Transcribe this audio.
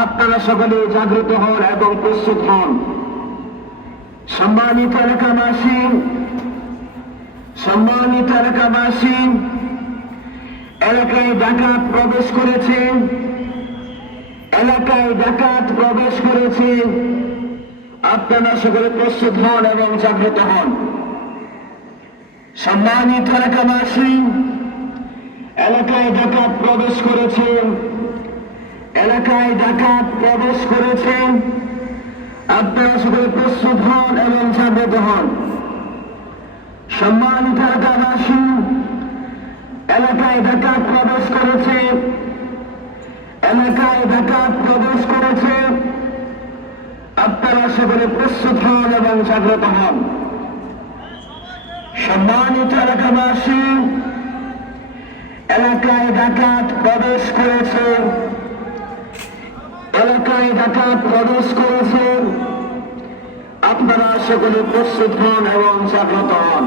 আপনারা সকলে জাগ্রত হন এবং প্রস্তুত হন। সম্মানিত এলাকাবাসী সম্মানিত এলাকাবাসী, এলাকায় ডাকাত প্রবেশ করেছে, এলাকায় ডাকাত প্রবেশ করেছে। আপনারা সকলে প্রস্তুত হন এবং জাগ্রত হন। সম্মানিত এলাকাবাসী, এলাকায় ডাকাত প্রবেশ করেছে। এলাকায় ডাকাত প্রবেশ করেছে। আপনারা সকলে প্রস্তুত হন এবং জাগ্রত হন। সম্মানিত এলাকাবাসী, এলাকায় ডাকাত প্রবেশ করেছে। এলাকায় ডাকাত প্রবেশ করেছে। আপনারা সকলে প্রস্তুত হন এবং জাগ্রত হন। সম্মানিত এলাকাবাসী, এলাকায় ডাকাত প্রবেশ করেছে। এলাকায় ডাকাত প্রবেশ করেছে। আপনারা সকলে প্রস্তুত হন এবং জাগ্রত হন।